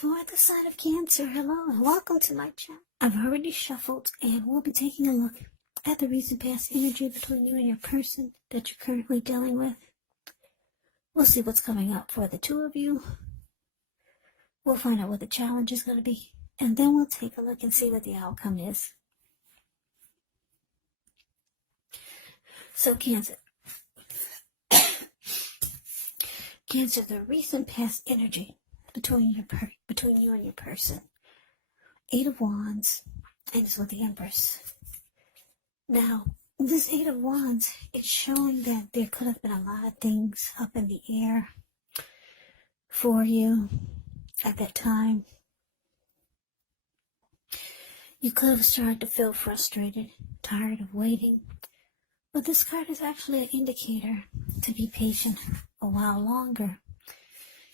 For the sign of Cancer, hello and welcome to my channel. I've already shuffled and we'll be taking a look at the recent past energy between you and your person that you're currently dealing with. We'll see what's coming up for the two of you. We'll find out what the challenge is going to be, and then we'll take a look and see what the outcome is. So Cancer. Cancer, the recent past energy between you and your person. 8 of Wands, and it's with the Empress. Now, this 8 of Wands, it's showing that there could have been a lot of things up in the air for you at that time. You could have started to feel frustrated, tired of waiting. But this card is actually an indicator to be patient a while longer.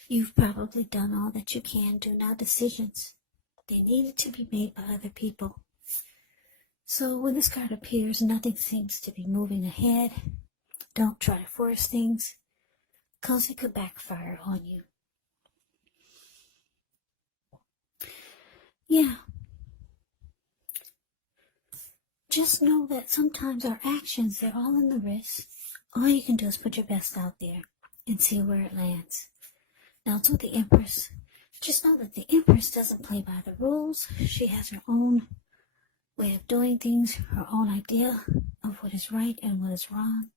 You've probably done all that you can do. Now decisions, they needed to be made by other people. So when this card appears, nothing seems to be moving ahead. Don't try to force things, because it could backfire on you. Yeah. Just know that sometimes our actions, they're all in the wrist. All you can do is put your best out there and see where it lands. Now it's with the Empress. Just know that the Empress doesn't play by the rules. She has her own way of doing things, her own idea of what is right and what is wrong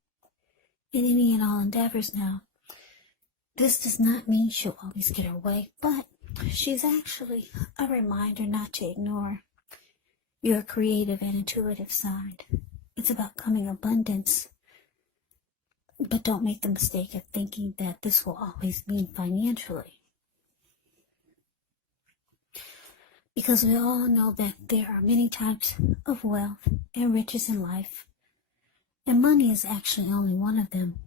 in any and all endeavors. Now, this does not mean she'll always get her way, but she's actually a reminder not to ignore your creative and intuitive side. It's about coming abundance. But don't make the mistake of thinking that this will always mean financially. Because we all know that there are many types of wealth and riches in life. And money is actually only one of them.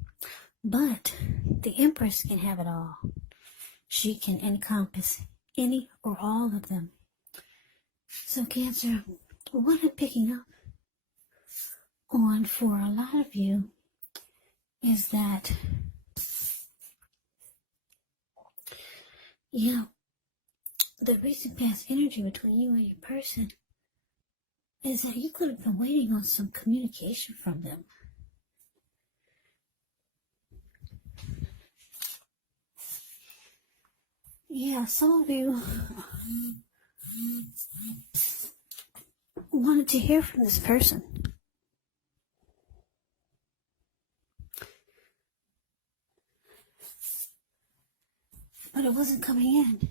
But the Empress can have it all. She can encompass any or all of them. So Cancer, what I'm picking up on for a lot of you is that, the recent past energy between you and your person is that you could have been waiting on some communication from them. Yeah, some of you wanted to hear from this person. But it wasn't coming in.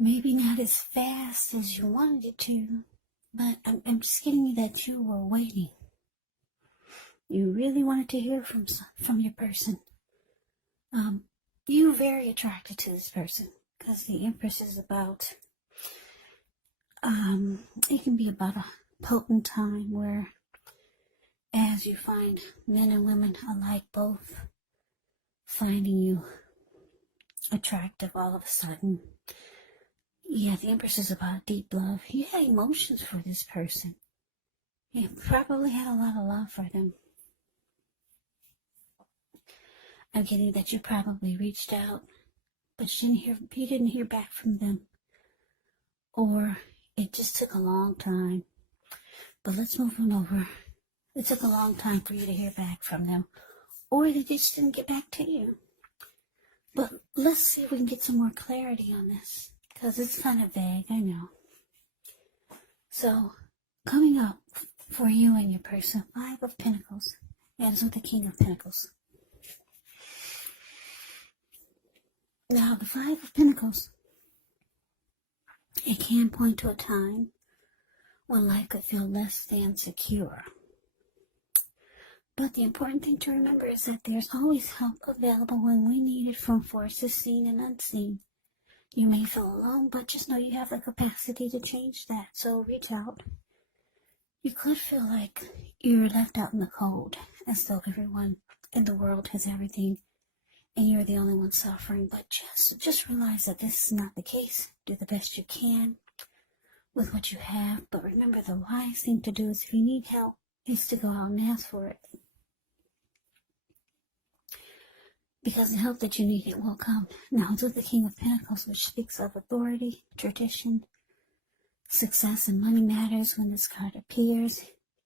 Maybe not as fast as you wanted it to, but I'm just getting you that you were waiting. You really wanted to hear from your person. You're very attracted to this person, because the Empress is about, it can be about a potent time where, as you find men and women alike both finding you attractive all of a sudden. Yeah, the Empress is about deep love. You had emotions for this person. You probably had a lot of love for them. I'm getting that you probably reached out, but you didn't hear back from them. Or it just took a long time. But let's move on over. It took a long time for you to hear back from them. Or they just didn't get back to you. But let's see if we can get some more clarity on this, because it's kind of vague, I know. So, coming up for you and your person, 5 of Pentacles. And it's with the King of Pentacles. Now, the 5 of Pentacles, it can point to a time when life could feel less than secure. But the important thing to remember is that there's always help available when we need it from forces seen and unseen. You may feel alone, but just know you have the capacity to change that, so reach out. You could feel like you're left out in the cold, as though everyone in the world has everything, and you're the only one suffering, but just realize that this is not the case. Do the best you can with what you have, but remember the wise thing to do is, if you need help, is to go out and ask for it. because the help that you need, it will come. Now, it's with the King of Pentacles, which speaks of authority, tradition, success, and money matters. When this card appears,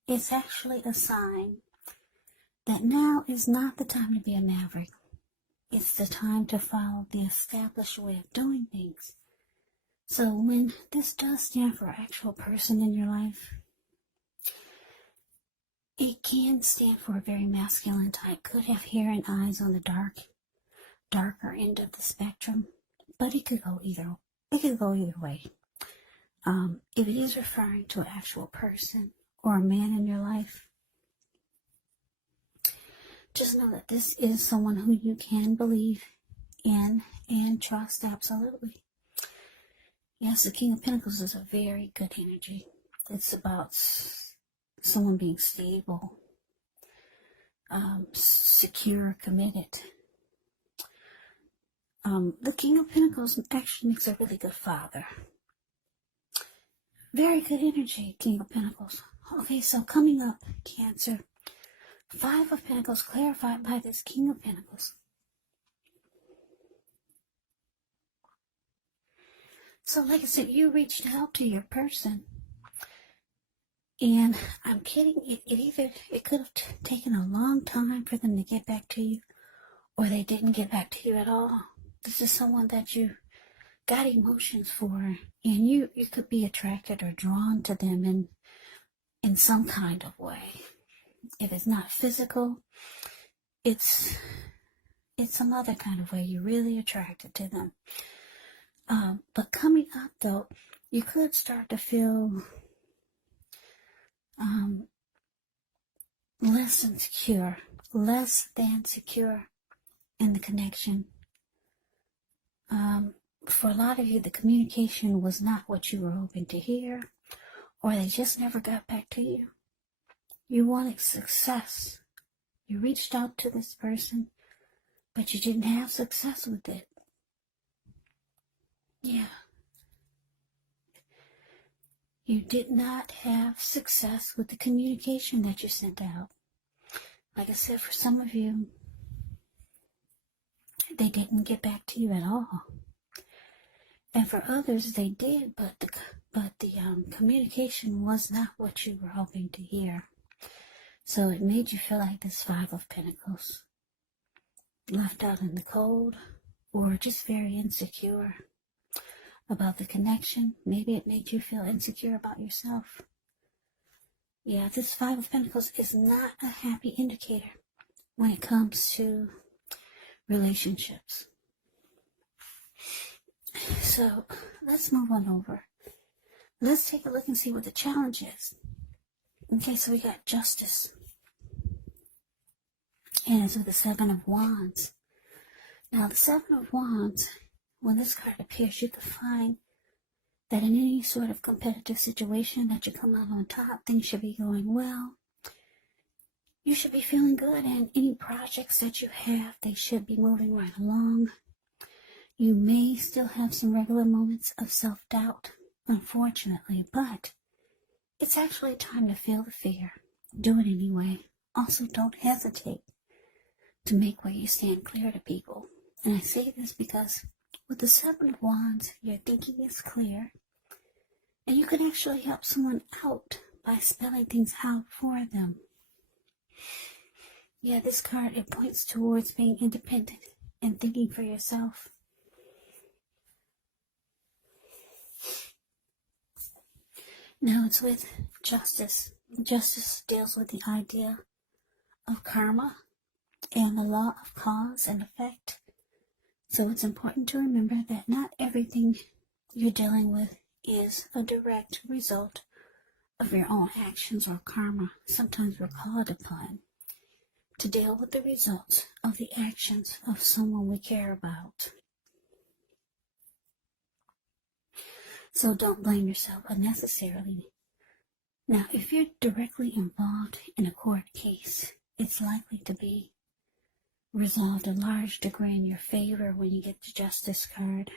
it's actually a sign that now is not the time to be a maverick. It's the time to follow the established way of doing things. So when this does stand for an actual person in your life, it can stand for a very masculine type. Could have hair and eyes on the darker end of the spectrum, but it could go either. It could go either way. If it is referring to an actual person or a man in your life, just know that this is someone who you can believe in and trust absolutely. Yes, the King of Pentacles is a very good energy. It's about someone being stable, secure, committed. The King of Pentacles actually makes a really good father. Very good energy, King of Pentacles. Okay, so coming up, Cancer. 5 of Pentacles clarified by this King of Pentacles. So like I said, you reached out to your person. And I'm kidding, it could have taken a long time for them to get back to you, or they didn't get back to you at all. This is someone that you got emotions for, and you could be attracted or drawn to them in some kind of way. If it's not physical, it's some other kind of way. You're really attracted to them. But coming up though, you could start to feel less than secure in the connection. For a lot of you, the communication was not what you were hoping to hear, or they just never got back to you. You wanted success. You reached out to this person, but you didn't have success with it. Yeah. You did not have success with the communication that you sent out. Like I said, for some of you, they didn't get back to you at all. And for others, they did, but the communication was not what you were hoping to hear. So it made you feel like this 5 of Pentacles, left out in the cold, or just very insecure about the connection. Maybe it made you feel insecure about yourself. Yeah, this 5 of Pentacles is not a happy indicator when it comes to relationships. So let's move on over. Let's take a look and see what the challenge is. Okay, so we got Justice. And it's with the 7 of Wands. Now the 7 of Wands, when this card appears, you can find that in any sort of competitive situation that you come out on top, things should be going well. You should be feeling good, and any projects that you have, they should be moving right along. You may still have some regular moments of self-doubt, unfortunately, but it's actually time to feel the fear. Do it anyway. Also, don't hesitate to make where you stand clear to people. And I say this because with the 7 of Wands, your thinking is clear, and you can actually help someone out by spelling things out for them. Yeah, this card, it points towards being independent and thinking for yourself. Now it's with Justice. Justice deals with the idea of karma and the law of cause and effect. So it's important to remember that not everything you're dealing with is a direct result of your own actions or karma. Sometimes we're called upon to deal with the results of the actions of someone we care about. So don't blame yourself unnecessarily. Now, if you're directly involved in a court case, it's likely to be resolved a large degree in your favor when you get the Justice card.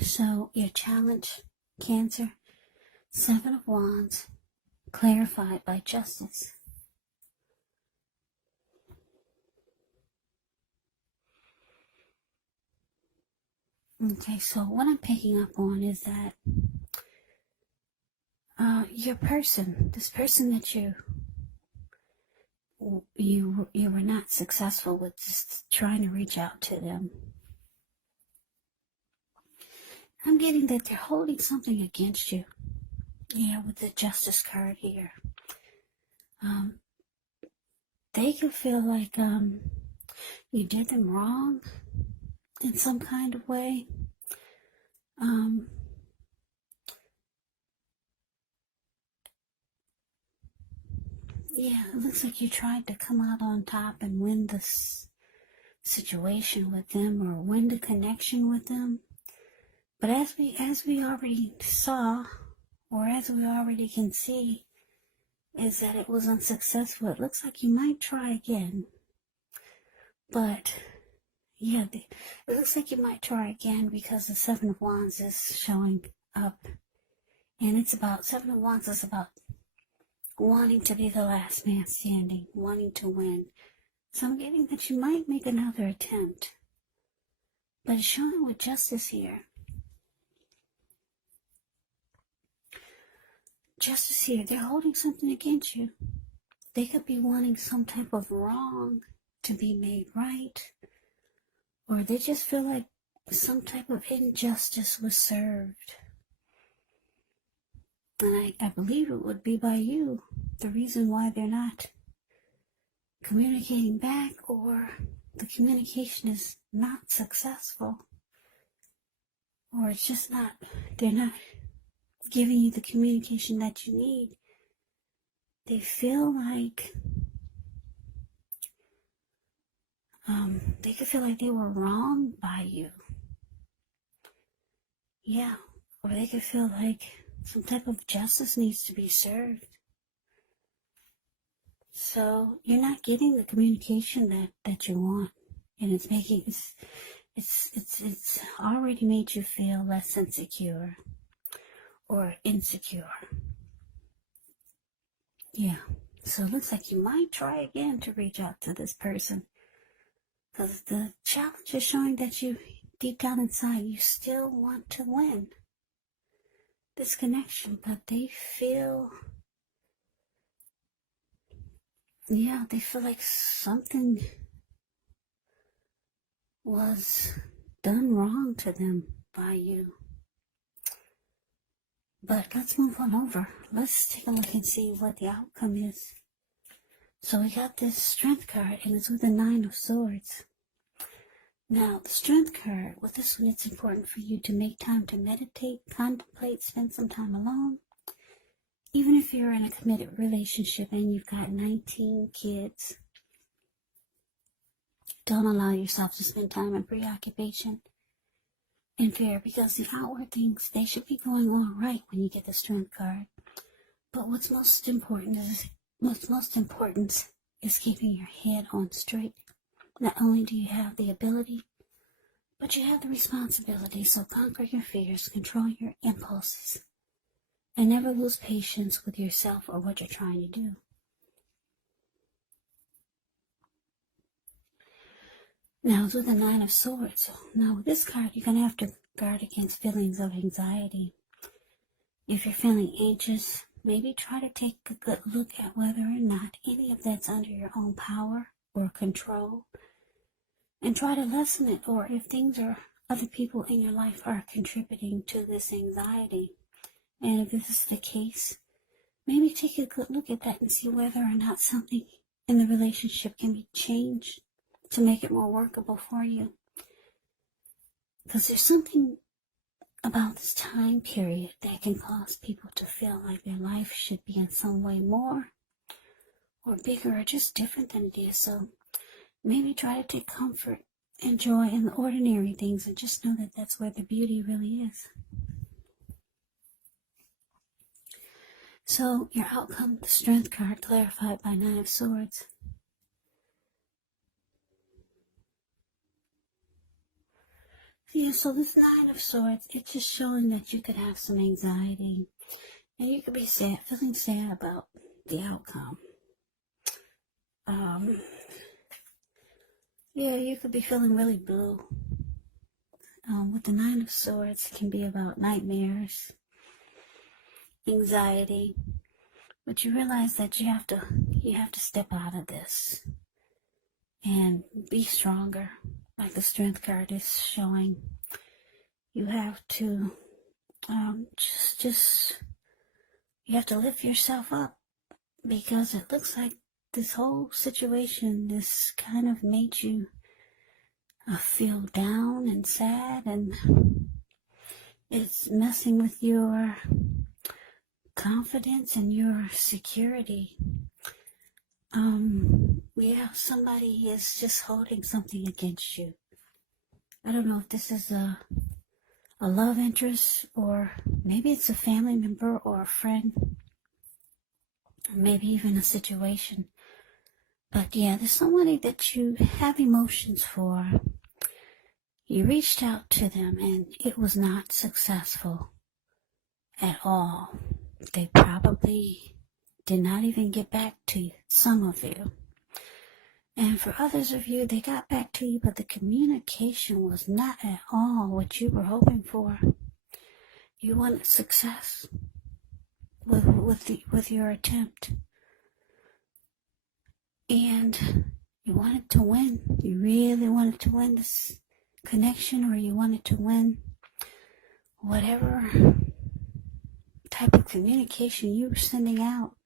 So your challenge, Cancer, 7 of Wands, clarified by Justice. Okay, so what I'm picking up on is that your person, this person that you were not successful with just trying to reach out to them. I'm getting that they're holding something against you. Yeah, with the Justice card here. They could feel like you did them wrong in some kind of way. Yeah, it looks like you tried to come out on top and win this situation with them or win the connection with them. But as we already saw, or as we already can see, is that it was unsuccessful. It looks like you might try again. But yeah, it looks like you might try again because the Seven of Wands is showing up. And it's about, Seven of Wands is about wanting to be the last man standing, wanting to win. So I'm getting that you might make another attempt. But it's showing with Justice here. Justice here, they're holding something against you. They could be wanting some type of wrong to be made right. Or they just feel like some type of injustice was served. And I believe it would be by you, the reason why they're not communicating back, or the communication is not successful, or it's just not, they're not giving you the communication that you need. They feel like they could feel like they were wronged by you. Yeah, or they could feel like some type of justice needs to be served. So you're not getting the communication that you want, and it's making it's already made you feel less insecure or insecure. Yeah. So it looks like you might try again to reach out to this person, because the challenge is showing that you, deep down inside, you still want to win this connection, but they feel, yeah, they feel like something was done wrong to them by you. But let's move on over. Let's take a look and see what the outcome is. So we got this Strength card, and it's with the Nine of Swords. Now, the Strength card, with this one, it's important for you to make time to meditate, contemplate, spend some time alone. Even if you're in a committed relationship and you've got 19 kids, don't allow yourself to spend time in preoccupation and fear, because the outward things, they should be going all right when you get the Strength card. But what's most important is keeping your head on straight. Not only do you have the ability, but you have the responsibility. So conquer your fears, control your impulses, and never lose patience with yourself or what you're trying to do. Now, it's with the Nine of Swords. Now, with this card, you're going to have to guard against feelings of anxiety. If you're feeling anxious, maybe try to take a good look at whether or not any of that's under your own power or control, and try to lessen it, or if things or other people in your life are contributing to this anxiety. And if this is the case, maybe take a good look at that and see whether or not something in the relationship can be changed to make it more workable for you. Because there's something about this time period that can cause people to feel like their life should be in some way more or bigger or just different than it is. So maybe try to take comfort and joy in the ordinary things, and just know that that's where the beauty really is. So your outcome, the Strength card, clarified by Nine of Swords. Yeah, so this Nine of Swords, it's just showing that you could have some anxiety, and you could be sad, feeling sad about the outcome. Yeah, you could be feeling really blue With the Nine of Swords, it can be about nightmares, anxiety, but you realize that you have to step out of this and be stronger. Like the Strength card is showing, you have to you have to lift yourself up, because it looks like this whole situation, this kind of made you feel down and sad, and it's messing with your confidence and your security. Yeah, somebody is just holding something against you. I don't know if this is a love interest, or maybe it's a family member or a friend, or maybe even a situation. But yeah, there's somebody that you have emotions for. You reached out to them and it was not successful at all. They probably did not even get back to you, some of you. And for others of you, they got back to you, but the communication was not at all what you were hoping for. You wanted success with your attempt. And you wanted to win. You really wanted to win this connection, or you wanted to win whatever type of communication you were sending out.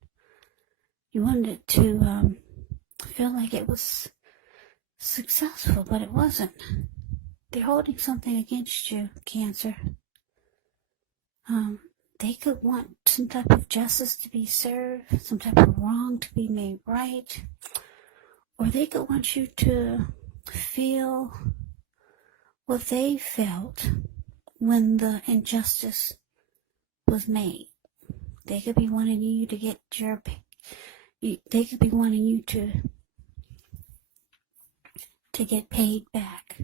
You wanted it to feel like it was successful, but it wasn't. They're holding something against you, Cancer. They could want some type of justice to be served, some type of wrong to be made right, or they could want you to feel what they felt when the injustice was made. They could be wanting you to get they could be wanting you to get paid back.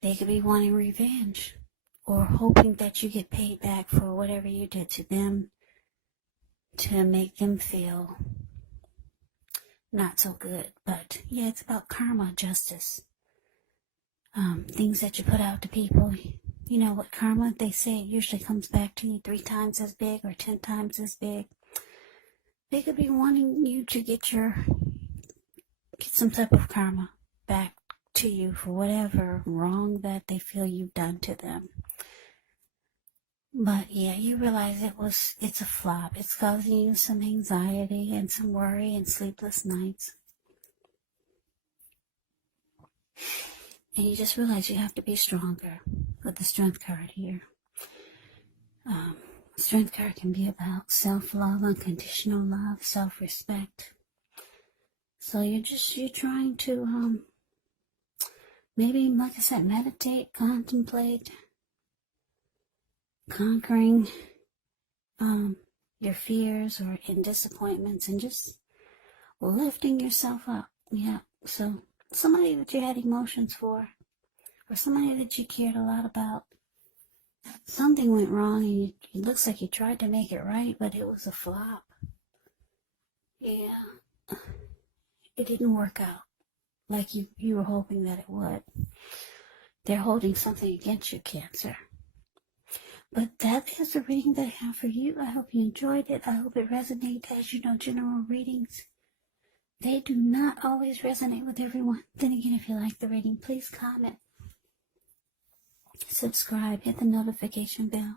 They could be wanting revenge, or hoping that you get paid back for whatever you did to them, to make them feel not so good. But yeah, it's about karma, justice. Things that you put out to people. You know what karma, they say it usually comes back to you 3 times as big or 10 times as big. They could be wanting you to get some type of karma back to you for whatever wrong that they feel you've done to them. But yeah, you realize it's a flop. It's causing you some anxiety and some worry and sleepless nights. And you just realize you have to be stronger with the Strength card here. Strength card can be about self-love, unconditional love, self-respect. So you're trying to, maybe, like I said, meditate, contemplate, conquering your fears or in disappointments, and just lifting yourself up. Yeah, so somebody that you had emotions for, or somebody that you cared a lot about, something went wrong, and it looks like you tried to make it right, but it was a flop. Yeah, it didn't work out like you were hoping that it would. They're holding something against you, Cancer. But that is the reading that I have for you. I hope you enjoyed it. I hope it resonated. As you know, general readings, they do not always resonate with everyone. Then again, if you like the reading, please comment, subscribe, hit the notification bell.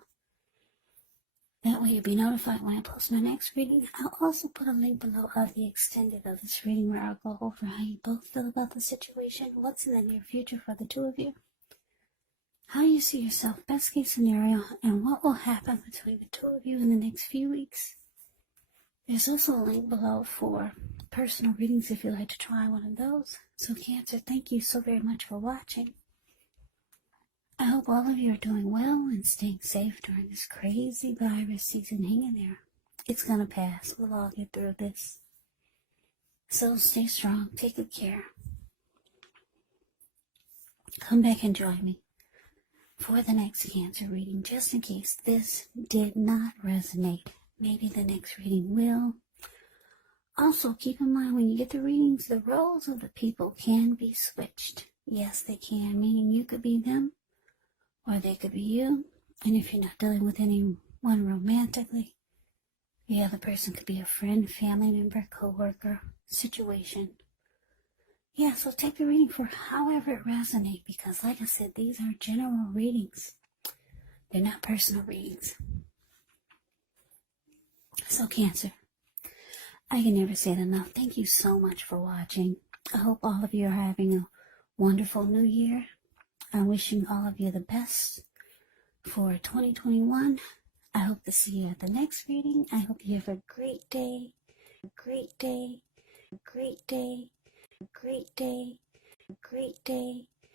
That way you'll be notified when I post my next reading. I'll also put a link below of the extended of this reading, where I'll go over how you both feel about the situation, what's in the near future for the two of you, how you see yourself, best case scenario, and what will happen between the two of you in the next few weeks. There's also a link below for personal readings if you'd like to try one of those. So Cancer, thank you so very much for watching. I hope all of you are doing well and staying safe during this crazy virus season. Hang in there. It's gonna pass. We'll all get through this. So stay strong. Take good care. Come back and join me for the next Cancer reading, just in case this did not resonate. Maybe the next reading will. Also, keep in mind, when you get the readings, the roles of the people can be switched. Yes, they can, meaning you could be them or they could be you. And if you're not dealing with anyone romantically, the other person could be a friend, family member, co-worker, situation. Yeah, so take the reading for however it resonates, because like I said, these are general readings. They're not personal readings. So Cancer, I can never say it enough. Thank you so much for watching. I hope all of you are having a wonderful new year. I'm wishing all of you the best for 2021. I hope to see you at the next reading. I hope you have a great day, a great day, a great day, a great day, a great day.